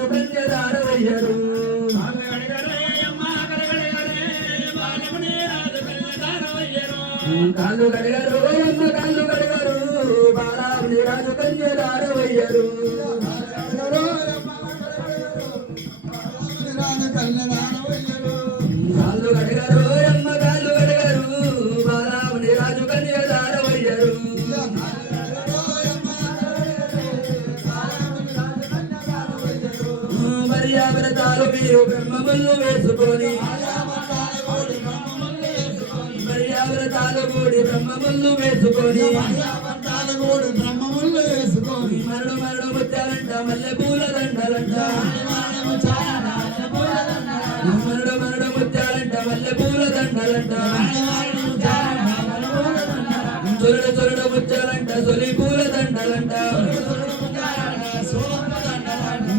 రాజు కన్యదారవయ్యరు కాళ్ళు కడిగారు అమ్మ కాళ్ళు కడిగారు బాలాముని రాజు కన్యదారవయ్యరు కాళ్ళు కడిగారు అమ్మ కాళ్ళు కడిగారు బాలాముని రాజు కన్యదారవయ్యరు మర్యావ్రతాలు మీరు బ్రహ్మములు వేసుకొని మర్యావ్రతాలు కూడి బ్రహ్మములు వేసుకొని మరడు మరడు ముత్యాలంట మల్లె పూల దండలంట మరడు మరడు ముత్యాలంట మల్లె పూల దండలంట చొరడు చొరడు ముత్యాలంట సొలి పూల దండలంట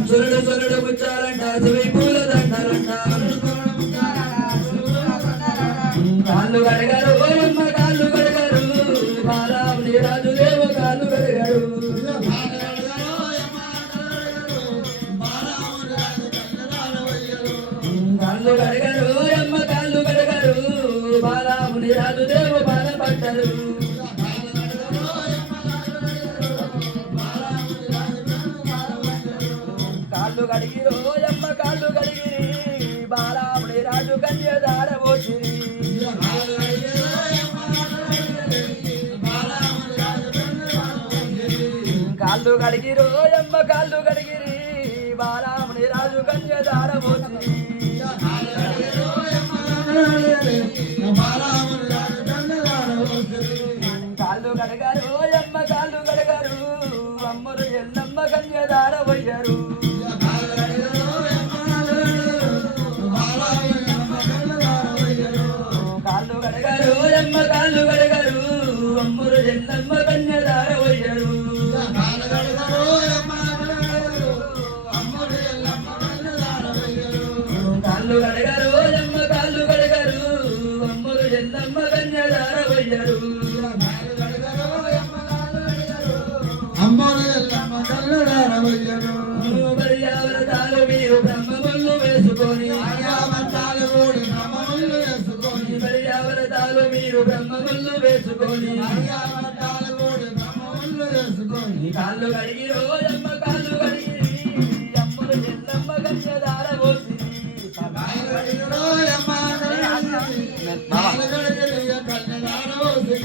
చొరడు చొరడు ముత్యాలంట సొలి పూల దండలంట కాళ్ళు కడగారు ఓరమ్మ కాళ్ళు కడగారు బాలాముని రాజు దేవ కాళ్ళు కడగారు కాళ్ళు కడగారు ఓరమ్మ కాళ్ళు కడగారు బాలాముని రాజు దేవ బాధపడ్డారు కాళ్ళు కడిగిరు ఓరమ్మ కాళ్ళు కడిగిరి బాలాముని రాజు కన్యదారబోసిరి కాళ్ళు కడిగిరు అమ్మ కాళ్ళు కడిగిరి బాలాముని రాజు కన్యదారబోసిరి కాళ్ళు కడగారు అమ్మ కాళ్ళు కడగారు అమ్మరు ఎల్లమ్మ కన్యదారబోయారు కాళ్ళు కడగారు అమ్మ కాళ్ళు కడగారు అమ్మరు ఎల్లమ్మ కన్యదారబోయారు కాళ్ళు కడగారు అమ్మ కాళ్ళు కడగారు అమ్మరు ఎల్లమ్మ కన్యదారబోయారు మర్యావ్రతాలు మీరు బ్రహ్మములు వేసుకొని మర్యావ్రతాలు మీరు బ్రహ్మములు వేసుకొని కాళ్ళు కడిగిరో అమ్మ కాళ్ళు కడిగి